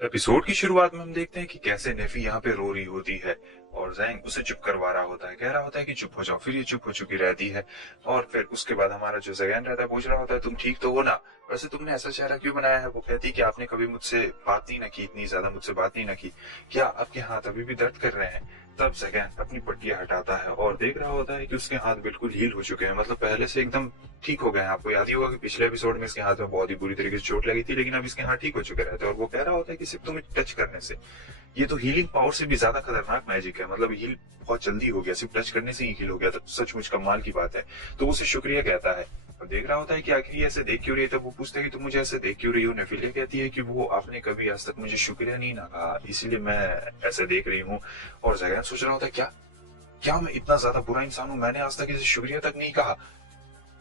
Episode की शुरुआत में हम देखते हैं कि कैसे नेफी यहाँ पे रो रही होती है और जैंग उसे चुप करवा रहा होता है, कह रहा होता है कि चुप हो जाओ। फिर ये चुप हो चुकी रहती है और फिर उसके बाद हमारा जो जगैन रहता है पूछ रहा होता है तुम ठीक तो हो ना, वैसे तुमने ऐसा चेहरा क्यों बनाया है। वो कहती है कि आपने कभी मुझसे बात नहीं ना की, इतनी ज्यादा मुझसे बात नहीं ना की, क्या आपके हाथ अभी भी दर्द कर रहे हैं। तब जगैन अपनी पट्टियां हटाता है और देख रहा होता है कि उसके हाथ बिल्कुल हील हो चुके हैं, मतलब पहले से एकदम ठीक हो गए हैं। आपको याद ही होगा कि पिछले एपिसोड में इसके हाथ में बहुत ही बुरी तरीके से चोट लगी थी, लेकिन अब इसके हाथ ठीक हो चुके रहते हैं। और वो कह रहा होता है कि सिर्फ तुम्हें टच करने से, ये तो हीलिंग पावर से भी ज्यादा खतरनाक मैजिक है, मतलब हील बहुत जल्दी हो गया, सिर्फ टच करने से ही हील हो गया, तो सचमुच कमाल की बात है। तो उसे शुक्रिया कहता है और देख रहा होता है कि आखिर ये ऐसे देख क्यों रही है। तब वो पूछता है कि तुम मुझे ऐसे देख क्यों रही हो। नेफिलिया कहती है कि वो आपने कभी आज तक मुझे शुक्रिया नहीं ना कहा, इसीलिए मैं ऐसे देख रही हूँ। और जगैन सोच रहा होता है क्या क्या मैं इतना ज्यादा बुरा इंसान हूँ, मैंने आज तक इसे शुक्रिया तक नहीं कहा,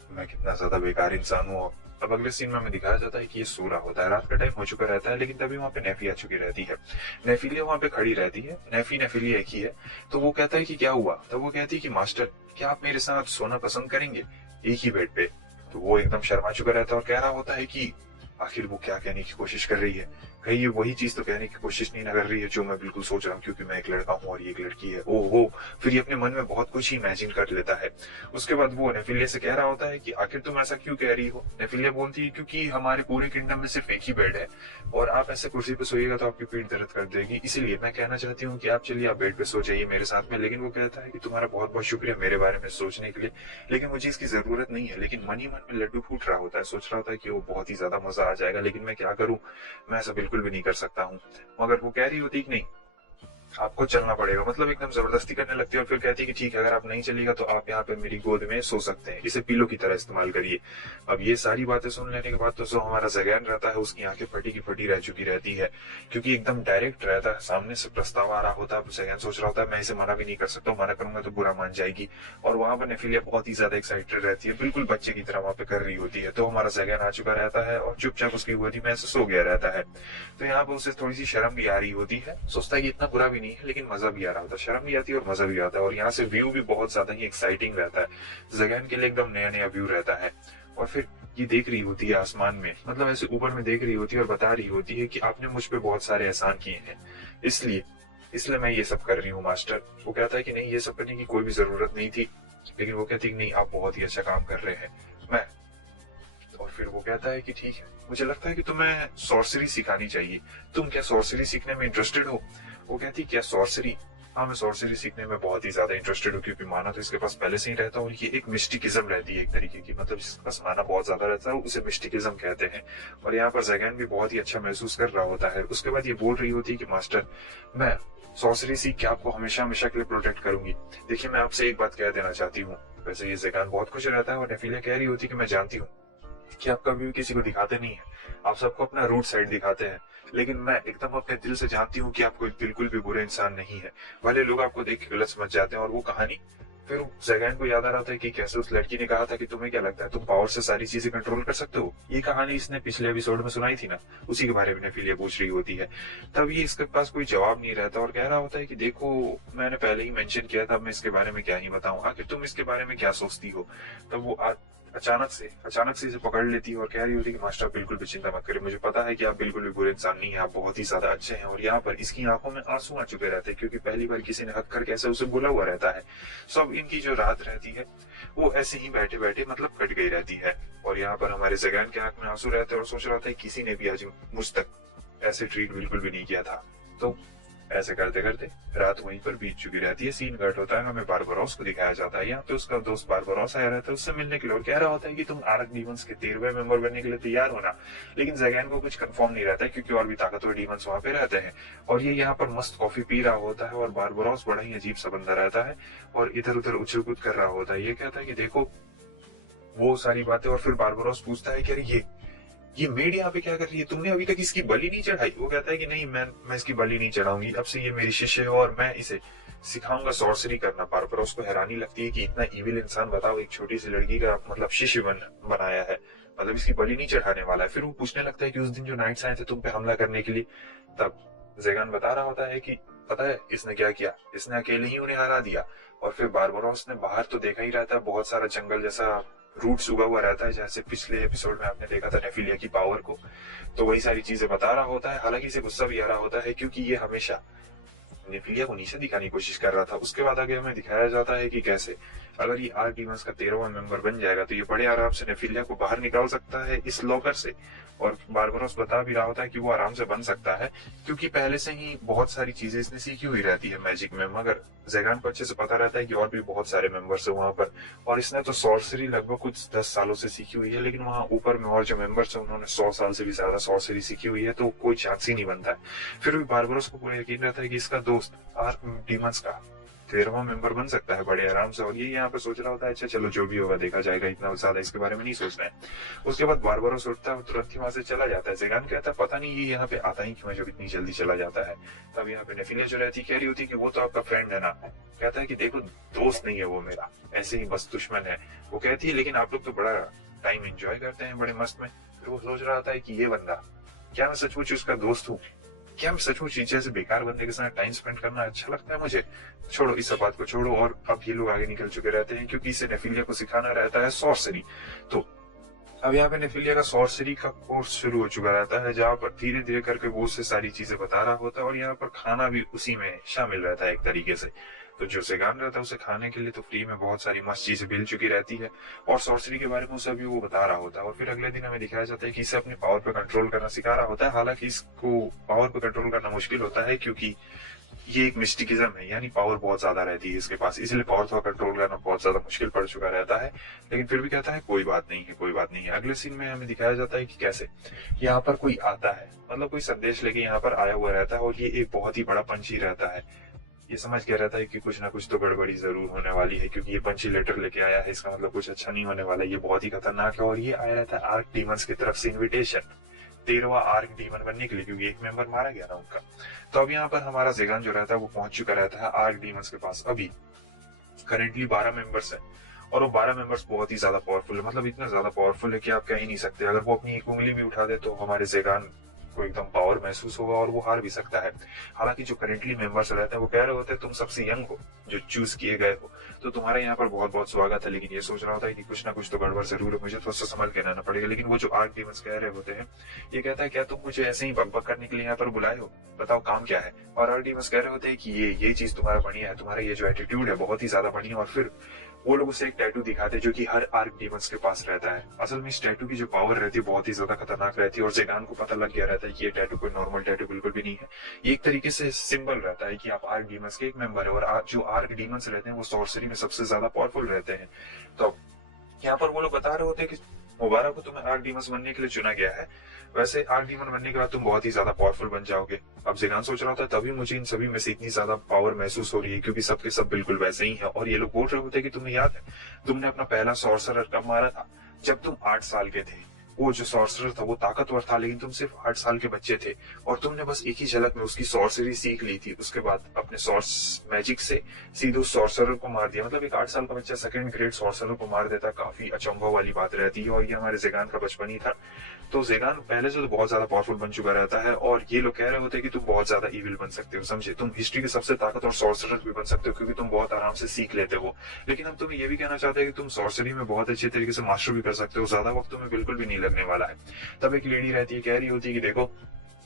मैं कितना ज्यादा बेकार इंसान हूँ। अब अगले सीन में हमें दिखाया जाता है कि ये सो रहा होता है, रात का टाइम हो चुका रहता है, लेकिन तभी वहाँ पे नेफी आ चुकी रहती है। नेफिलिया वहाँ पे खड़ी रहती है, नेफी नेफिलिया एक ही है। तो वो कहता है कि क्या हुआ। तो वो कहती है कि मास्टर, क्या आप मेरे साथ सोना पसंद करेंगे एक ही बेड पे। तो वो एकदम शर्मा चुका रहता है और कह रहा होता है कि आखिर वो क्या कहने की कोशिश कर रही है, कहीं ये वही चीज तो कहने की कोशिश नहीं ना कर रही है जो मैं बिल्कुल सोच रहा हूँ, क्योंकि मैं एक लड़का हूँ और ये एक लड़की है। ओह वो फिर ये अपने मन में बहुत कुछ ही इमेजिन कर लेता है। उसके बाद वो नेफिलिया से कह रहा होता है कि आखिर तुम ऐसा क्यों कह रही हो। नेफिलिया बोलती है क्योंकि हमारे पूरे किंगडम में सिर्फ एक ही बेड है और आप ऐसे कुर्सी पे सोइएगा तो आपकी पीठ दर्द कर देगी, इसीलिए मैं कहना चाहती हूँ कि आप चलिए आप बेड पे सो जाइए मेरे साथ में। लेकिन वो कहता है कि तुम्हारा बहुत बहुत शुक्रिया मेरे बारे में सोचने के लिए, लेकिन मुझे इसकी जरूरत नहीं है। लेकिन मन ही मन में लड्डू फूट रहा होता है, सोच रहा होता है कि वो बहुत ही ज्यादा मजा आ जाएगा, लेकिन मैं क्या करूं, मैं ऐसा बिल्कुल भी नहीं कर सकता हूँ। मगर वो कह रही होती कि नहीं, आपको चलना पड़ेगा, मतलब एकदम जबरदस्ती करने लगती है। और फिर कहती है कि ठीक है, अगर आप नहीं चलेगा तो आप यहाँ पे मेरी गोद में सो सकते हैं, इसे पीलो की तरह इस्तेमाल करिए। अब ये सारी बातें सुन लेने के बाद तो जो हमारा जगैन रहता है उसकी आंखें फटी की फटी रह चुकी रहती है, क्योंकि एकदम डायरेक्ट रहता है, सामने से प्रस्ताव आ रहा होता है। जगैन सोच रहा होता है मैं इसे मना भी नहीं कर सकता, मना करूंगा तो बुरा मान जाएगी। और वहां पर नेफिलिया बहुत ही ज्यादा एक्साइटेड रहती है, बिल्कुल बच्चे की तरह वहां पे कर रही होती है। तो हमारा जगैन आ चुका रहता है और चुपचाप उसकी गोदी में ऐसे सो गया रहता है। तो यहाँ पर उसे थोड़ी सी शर्म भी आ रही होती है, सोचता है कि इतना बुरा भी नहीं है, लेकिन मजा भी आ रहा होता है, शर्म भी आती है और मजा भी आता है। और यहाँ से व्यू भी बहुत ज्यादा ही एक्साइटिंग रहता है, जगैन के लिए एकदम नया नया व्यू रहता है। और फिर ये देख रही होती है आसमान में, मतलब ऐसे ऊपर में देख रही होती है और बता रही होती है कि आपने मुझ पे बहुत सारे एहसान किए हैं, इसलिए इसलिए मैं ये सब कर रही हूँ मास्टर। वो कहता है कि नहीं, ये सब करने की कोई भी जरूरत नहीं थी। लेकिन वो कहती है कि नहीं, आप बहुत ही अच्छा काम कर रहे हैं। मैं और फिर वो कहता है कि ठीक है, मुझे लगता है कि तुम्हें सॉर्सरी सिखानी चाहिए, तुम क्या सॉर्सरी सीखने में इंटरेस्टेड हो। वो कहती क्या सॉर्सरी, हाँ मैं सॉर्सरी सीखने में बहुत ही ज्यादा इंटरेस्टेड हूँ, क्योंकि माना तो इसके पास पहले से ही रहता है और ये एक मिस्टिकिज्म रहती है एक तरीके की, मतलब इसके पास माना बहुत ज्यादा रहता है, उसे मिस्टिकिज्म कहते हैं। और यहाँ पर जैगन भी बहुत ही अच्छा महसूस कर रहा होता है। उसके बाद ये बोल रही होती है कि मास्टर, मैं सॉर्सरी सीख के आपको हमेशा हमेशा के लिए प्रोटेक्ट करूंगी। देखिए मैं आपसे एक बात कह देना चाहती हूँ। वैसे ये जैगन बहुत खुश रहता है और नेफिलिया कह रही होती है कि मैं जानती हूँ कि आप कभी भी किसी को दिखाते नहीं है, आप सबको अपना रूट साइड दिखाते हैं, लेकिन मैं एकदम अपने दिल से जानती हूँ कि आप कोई बिल्कुल भी बुरे इंसान नहीं है। भले लोग आपको देख के गलत समझ जाते हैं। और वो कहानी फिर जैगन को याद आ रहा था कि कैसे उस लड़की ने कहा था कि तुम्हें क्या लगता है तुम पावर से सारी चीजें कंट्रोल कर सकते हो। ये कहानी इसने पिछले एपिसोड में सुनाई थी ना, उसी के बारे में नेफिलिया पूछ रही होती है। तब ये इसके पास कोई जवाब नहीं रहता और कह रहा होता है कि देखो, मैंने पहले ही मेंशन किया था, मैं इसके बारे में क्या ही बताऊं, आखिर तुम इसके बारे में क्या सोचती हो। तब वो अचानक से इसे पकड़ लेती है और कह रही होती है कि मास्टर बिल्कुल भी चिंता मत करिए, मुझे पता है कि आप बिल्कुल भी बुरे इंसान नहीं है, आप बहुत ही ज्यादा अच्छे हैं। और यहाँ पर इसकी आंखों में आंसू आ चुके रहते हैं, क्योंकि पहली बार किसी ने हक कर कैसे उसे बोला हुआ रहता है। सब इनकी जो रात रहती है वो ऐसे ही बैठे बैठे मतलब कट गई रहती है। और यहाँ पर हमारे जगैन के आंख में आंसू रहते हैं और सोच रहा था किसी ने भी आज मुझ तक ऐसे ट्रीट बिल्कुल भी नहीं किया था। तो ऐसे करते करते रात वहीं पर बीत चुकी रहती है। सीन कट होता है, हमें बारबरोस को दिखाया जाता है। यहाँ पे उसका दोस्त बारबरोस आया रहता है उससे मिलने के लिए और कह रहा होता है कि तुम आर्क डीमंस के 13वें मेंबर बनने के लिए तैयार हो ना। लेकिन जैगन को कुछ कंफर्म नहीं रहता है, क्योंकि और भी ताकतवर डीमंस वहां पे रहते हैं। और ये यहाँ पर मस्त कॉफी पी रहा होता है और बारबरोस बड़ा ही अजीब सा बंदा रहता है और इधर उधर उछल कूद कर रहा होता है। ये कहता है कि देखो वो सारी बातें। और फिर बारबरोस पूछता है कि अरे ये मेड यहाँ पे क्या कर रही है, तुमने अभी तक इसकी बलि नहीं चढ़ाई। वो कहता है कि नहीं, मैं इसकी बलि नहीं चढ़ाऊंगी, अब से ये मेरी शिष्य है और मैं इसे सिखाऊंगा सॉर्सरी करना। बारबरोस को हैरानी लगती है कि इतना इविल इंसान, बताओ, एक छोटी सी लड़की का मतलब शिष्य बनाया है, मतलब इसकी बलि नहीं चढ़ाने वाला है। फिर वो पूछने लगता है कि उस दिन जो नाइट्स आए थे तुम पे हमला करने के लिए, तब जैगन बता रहा होता है कि पता है इसने क्या किया, इसने अकेले ही उन्हें हरा दिया। और फिर बारबरोस ने बाहर तो देखा ही रहता है बहुत सारा जंगल जैसा रूट्स उगा हुआ रहता है, जैसे पिछले एपिसोड में आपने देखा था नेफिलिया की पावर को, तो वही सारी चीजें बता रहा होता है। हालांकि इसे गुस्सा भी आ रहा होता है क्योंकि ये हमेशा नेफिलिया को नीचे दिखाने की कोशिश कर रहा था। उसके बाद आगे हमें दिखाया जाता है कि कैसे अगर ये आर्क डीमंस का 13वां मेंबर बन जाएगा तो ये बड़े आराम से नेफिलिया को बाहर निकाल सकता है इस लॉकर से। और बारबरोस बता भी रहा होता है कि वो आराम से बन सकता है क्योंकि पहले से ही बहुत सारी चीजें इसने सीखी हुई रहती है मैजिक में, मगर ज़ेगान को अच्छे से पता रहता है कि और भी बहुत सारे मेंबर्स है वहां पर, और इसने तो सॉर्सरी लगभग कुछ 10 सालों से सीखी हुई है, लेकिन वहां ऊपर में और जो मेंबर्स है उन्होंने 100 साल से भी ज्यादा सॉर्सरी सीखी हुई है, तो कोई चांस ही नहीं बनता है। फिर भी बारबरोस को पूरा यकीन रहता है कि इसका दोस्त आर्क डीमंस का 13वां मेंबर बन सकता है बड़े आराम से, और ये यहाँ पे सोच रहा होता है अच्छा चलो जो भी होगा देखा जाएगा, इतना ज्यादा इसके बारे में नहीं सोचना है। उसके बाद बारबरोस उठता है और तुरंत ही वहां से चला जाता है। ज़ेगान कहता है पता नहीं ये यहाँ पे आता ही क्यों है जब इतनी जल्दी चला जाता है। तब यहाँ पे नेफिलिया जो रहती कह रही होती है कि वो तो आपका फ्रेंड है ना। कहता है कि देखो दोस्त नहीं है वो मेरा, ऐसे ही बस दुश्मन है। वो कहती है लेकिन आप लोग तो बड़ा टाइम एंजॉय करते हैं बड़े मस्त में। फिर वो सोच रहा होता है कि ये बंदा, क्या मैं सचमुच उसका दोस्त हूँ? क्या मैं सचमुच जैसे बेकार बंदे के साथ टाइम स्पेंड करना अच्छा लगता है मुझे? छोड़ो इस बात को छोड़ो, और अब ये लोग आगे निकल चुके रहते हैं क्योंकि इसे नेफिलिया को सिखाना रहता है सॉर्सरी। तो अब यहाँ पे नेफिलिया का सॉर्सरी का कोर्स शुरू हो चुका रहता है, जहाँ पर धीरे धीरे करके वो उससे सारी चीजें बता रहा होता है, और यहाँ पर खाना भी उसी में शामिल रहता है एक तरीके से। तो जो ज़ेगान रहता है उसे खाने के लिए तो फ्री में बहुत सारी मस्त चीजें मिल चुकी रहती है, और सॉर्सरी के बारे में उसे अभी वो बता रहा होता है। और फिर अगले दिन हमें दिखाया जाता है कि इसे अपने पावर पे कंट्रोल करना सिखा रहा होता है। हालांकि इसको पावर पे कंट्रोल करना मुश्किल होता है क्योंकि ये एक मिस्टिकिज्म है, यानी पावर बहुत ज्यादा रहती है इसके पास, इसलिए पावर थोड़ा कंट्रोल करना बहुत ज्यादा मुश्किल पड़ चुका रहता है। लेकिन फिर भी कहता है कोई बात नहीं है, कोई बात नहीं है। अगले सीन में हमें दिखाया जाता है कि कैसे यहाँ पर कोई आता है, मतलब कोई संदेश लेके यहाँ पर आया हुआ रहता है, और ये एक बहुत ही बड़ा पंछी रहता है। ये समझ गया रहता है कि कुछ ना कुछ तो गड़बड़ी जरूर होने वाली है, क्योंकि ये पंछी लेटर लेके आया है, इसका मतलब कुछ अच्छा नहीं होने वाला है, ये बहुत ही खतरनाक है। और ये आया रहता है आर्क डीमंस की तरफ से इन्विटेशन 13वां आर्क डीमन बनने के लिए, क्योंकि एक मेंबर मारा गया ना उनका। तो अब यहाँ पर हमारा ज़ेगान जो रहता है वो पहुंच चुका रहता है आर्क डीमंस के पास। अभी करेंटली 12 मेंबर्स है, और वो 12 मेंबर्स बहुत ही ज्यादा पावरफुल है, मतलब इतना ज्यादा पावरफुल है कि आप कह ही नहीं सकते। अगर वो अपनी एक उंगली भी उठा दे तो हमारे ज़ेगान को एकदम पावर महसूस होगा और वो हार भी सकता है। हालांकि जो करेंटली मेंबर्स रहते हैं वो कह रहे होते हैं तुम सबसे यंग हो जो चूज किए गए हो, तो तुम्हारा यहाँ पर बहुत बहुत स्वागत है। लेकिन ये सोच रहा होता है कि कुछ ना कुछ तो गड़बड़ जरूर है, मुझे थोड़ा सा संभल के रहना पड़ेगा। लेकिन वो जो आर्क डीमंस कह रहे होते हैं, ये कहता है क्या तुम मुझे ऐसे ही बकबक करने के लिए यहाँ पर बुलाए हो, बताओ काम क्या है? और आर्क डीमंस कह रहे होते हैं कि ये चीज तुम्हारा बढ़िया है, तुम्हारा ये जो एटीट्यूड है बहुत ही ज्यादा बढ़िया। और फिर वो लोग उसे एक टैटू दिखाते जो कि हर आर्क डीमंस के पास रहता है। असल में इस टैटू की जो पावर रहती है बहुत ही ज्यादा खतरनाक रहती है, और ज़ेगान को पता लग गया रहता है कि ये टैटू कोई नॉर्मल टैटू बिल्कुल भी नहीं है। ये एक तरीके से सिंबल रहता है कि आप आर्क डीमंस के एक मेंबर है, और जो आर्क डीमंस रहते हैं वो सॉर्सरी में सबसे ज्यादा पावरफुल रहते हैं। तो यहाँ पर वो लोग बता रहे होते हैं कि मुबारक हो, तुम्हें आर्क डीमंस बनने के लिए चुना गया है। वैसे आर्क डीमन बनने के बाद तुम बहुत ही ज्यादा पावरफुल बन जाओगे। अब ज़ेगान सोच रहा होता है तभी मुझे इन सभी में से इतनी ज्यादा पावर महसूस हो रही है, क्योंकि सबके सब बिल्कुल वैसे ही है। और ये लोग बोल रहे होते हैं कि तुम्हें याद है तुमने अपना पहला सॉर्सरर कब मारा था? जब तुम 8 साल के थे। वो जो सॉर्सरर था वो ताकतवर था, लेकिन तुम सिर्फ 8 साल के बच्चे थे, और तुमने बस एक ही झलक में उसकी सॉर्सरी सीख ली थी। उसके बाद अपने सॉर्स मैजिक से सीधे उस सॉर्सरर को मार दिया। मतलब एक 8 साल का बच्चा सेकंड ग्रेड सॉर्सरर को मार देता, काफी अचंभव वाली बात रहती है। और ये हमारे ज़ेगान का बचपन ही था। तो ज़ेगान पहले से तो बहुत ज्यादा पावरफुल बन चुका रहता है, और ये लोग कह रहे होते हैं कि तुम बहुत ज्यादा इविल बन सकते हो, समझे? तुम हिस्ट्री के सबसे ताकतवर सॉर्सरर भी बन सकते हो, क्योंकि तुम बहुत आराम से सीख लेते हो। लेकिन हम तुम्हें ये भी कहना चाहते हैं कि तुम सॉर्सरी में बहुत अच्छे तरीके से मास्टर भी कर सकते हो, ज्यादा वक्त तुम्हें बिल्कुल भी नहीं लगने वाला है। तब एक लेडी रहती है, कह रही होती है कि देखो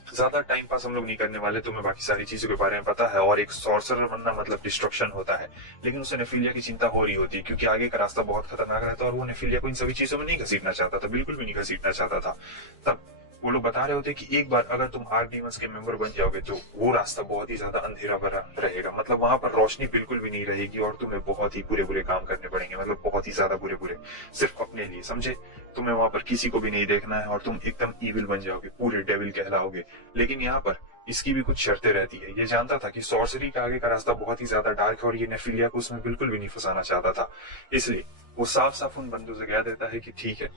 ज्यादा टाइम पास हम लोग नहीं करने वाले, तुम्हें बाकी सारी चीजों के बारे में पता है, और एक सॉर्सरर बनना मतलब डिस्ट्रक्शन होता है। लेकिन उसे नेफिलिया की चिंता हो रही होती है, क्योंकि आगे का रास्ता बहुत खतरनाक रहता है, और वो नेफिलिया को इन सभी चीजों में नहीं घसीटना चाहता था, बिल्कुल भी नहीं घसीटना चाहता था। तब वो लोग बता रहे होते कि एक बार अगर तुम आर्क डीमंस के मेंबर बन जाओगे तो वो रास्ता बहुत ही ज्यादा अंधेरा भरा रहेगा, मतलब वहां पर रोशनी बिल्कुल भी नहीं रहेगी, और तुम्हें बहुत ही बुरे बुरे काम करने पड़ेंगे, मतलब बहुत ही ज्यादा बुरे बुरे, सिर्फ अपने लिए, समझे? तुम्हें वहां पर किसी को भी नहीं देखना है, और तुम एकदम ईविल बन जाओगे, पूरे डेविल कहलाओगे। लेकिन यहाँ पर इसकी भी कुछ शर्तें रहती है। ये जानता था कि सॉर्सरी का आगे का रास्ता बहुत ही ज्यादा डार्क है, और ये नेफिलिया को उसमें बिल्कुल भी नहीं फंसाना चाहता था। इसलिए वो साफ साफ उन बंदों से कह देता है कि ठीक है,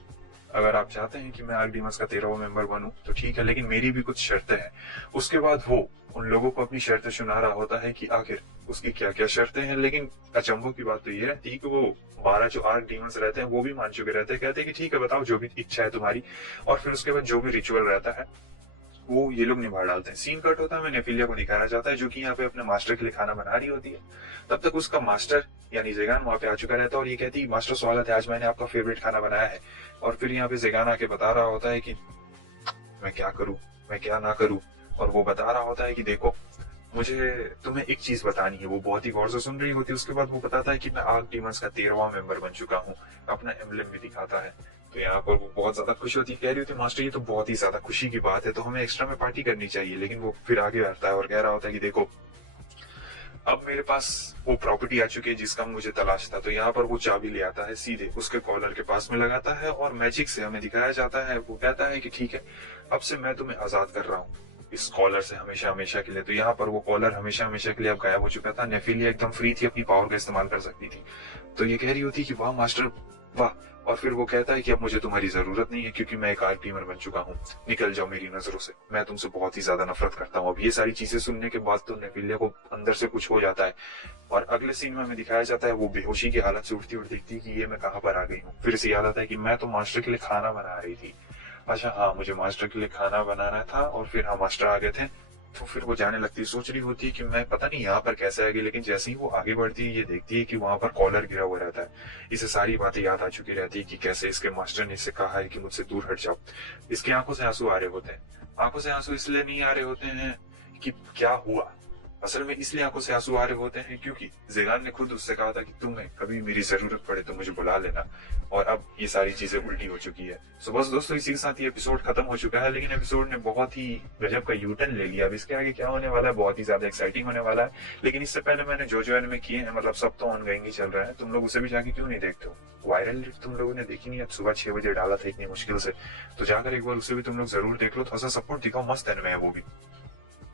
अगर आप चाहते हैं कि मैं आर्क डीमंस का 13वां मेंबर बनूं तो ठीक है, लेकिन मेरी भी कुछ शर्तें हैं। उसके बाद वो उन लोगों को अपनी शर्तें सुना रहा होता है कि आखिर उसकी क्या क्या शर्तें हैं। लेकिन अचंभों की बात तो ये रहती है कि वो 12 जो आर्क डीमंस रहते हैं वो भी मान चुके रहते हैं, कहते हैं कि ठीक है बताओ जो भी इच्छा है तुम्हारी। और फिर उसके बाद जो भी रिचुअल रहता है वो ये लोग निभा डालते हैं। सीन कट होता है, हमें नेफिलिया को दिखाना चाहता है जो कि यहाँ पे अपने मास्टर के लिए खाना बना रही होती है। तब तक उसका मास्टर यानी ज़ेगान वहाँ पे आ चुका रहता है और ये कहती है मास्टर स्वागत है, आज मैंने आपका फेवरेट खाना बनाया है। और फिर यहाँ पे ज़ेगान आके बता रहा होता है कि मैं क्या करूँ, मैं क्या ना करूँ। और वो बता रहा होता है कि देखो मुझे तुम्हें एक चीज बतानी है। वो बहुत ही गौर से सुन रही होती है। उसके बाद वो बताता है कि मैं आर्क डीमंस का 13वां मेंबर बन चुका हूँ। अपना एम्बलम भी दिखाता है। तो यहाँ पर वो बहुत ज्यादा खुश होती है, कह रही होती है मास्टर ये तो बहुत ही ज्यादा खुशी की बात है, तो हमें एक्स्ट्रा में पार्टी करनी चाहिए। लेकिन वो फिर आगे बढ़ता है और कह रहा होता है कि देखो अब मेरे पास वो प्रॉपर्टी आ चुकी है जिसका मुझे तलाश था। तो यहाँ पर वो चाबी ले आता है, सीधे उसके कॉलर के पास में लगाता है और मैजिक से हमें दिखाया जाता है। वो कहता है कि ठीक है, अब से मैं तुम्हें आजाद कर रहा हूँ इस कॉलर से हमेशा हमेशा के लिए। तो यहाँ पर वो कॉलर हमेशा हमेशा के लिए अब गायब हो चुका था। नेफिलिया एकदम फ्री थी, अपनी पावर का इस्तेमाल कर सकती थी। तो ये कह रही होती कि वाह मास्टर वाह। और फिर वो कहता है कि अब मुझे तुम्हारी जरूरत नहीं है क्योंकि मैं एक आर्क डीमन बन चुका हूँ। निकल जाओ मेरी नजरों से, मैं तुमसे बहुत ही ज्यादा नफरत करता हूँ। अब ये सारी चीजें सुनने के बाद तो नेफिलिया को अंदर से कुछ हो जाता है। और अगले सीन में हमें दिखाया जाता है वो बेहोशी की हालत से उठती हुई दिखती है कि ये मैं कहाँ पर आ गई हूँ। फिर से याद आता है कि मैं तो मास्टर के लिए खाना बना रही थी। अच्छा हाँ, मुझे मास्टर के लिए खाना बनाना था और फिर हाँ मास्टर आ गए थे। तो फिर वो जाने लगती है, सोच रही होती है कि मैं पता नहीं यहाँ पर कैसे आ गई। लेकिन जैसे ही वो आगे बढ़ती है ये देखती है कि वहां पर कॉलर गिरा हुआ रहता है। इसे सारी बातें याद आ चुकी रहती है कि कैसे इसके मास्टर ने इसे कहा है कि मुझसे दूर हट जाओ। इसकी आंखों से आंसू आ रहे होते हैं। आंखों से आंसू इसलिए नहीं आ रहे होते हैं कि क्या हुआ, असल में इसलिए आंखों से आंसू आ रहे होते हैं क्योंकि ज़ेगान ने खुद उससे कहा था कि तुम्हें कभी मेरी जरूरत पड़े तो मुझे बुला लेना। और अब ये सारी चीजें उल्टी हो चुकी है। सो बस दोस्तों इसी के साथ ये एपिसोड खत्म हो चुका है। लेकिन एपिसोड ने बहुत ही गजब का यूटर्न ले लिया। अब इसके आगे क्या होने वाला है, बहुत ही ज्यादा एक्साइटिंग होने वाला है। लेकिन इससे पहले मैंने जो जो एनिमे किए हैं, मतलब सब तो ऑनगोइंग ही चल रहा है, तुम लोग उसे भी जाके क्यों नहीं देखते हो। वायरल तुम लोगों ने देखी नहीं है, सुबह 6 बजे डाला था इतनी मुश्किल से। तो जाकर एक बार उसे भी तुम लोग जरूर देख लो, थोड़ा सा सपोर्ट दिखाओ, मस्त एनिमे है वो भी।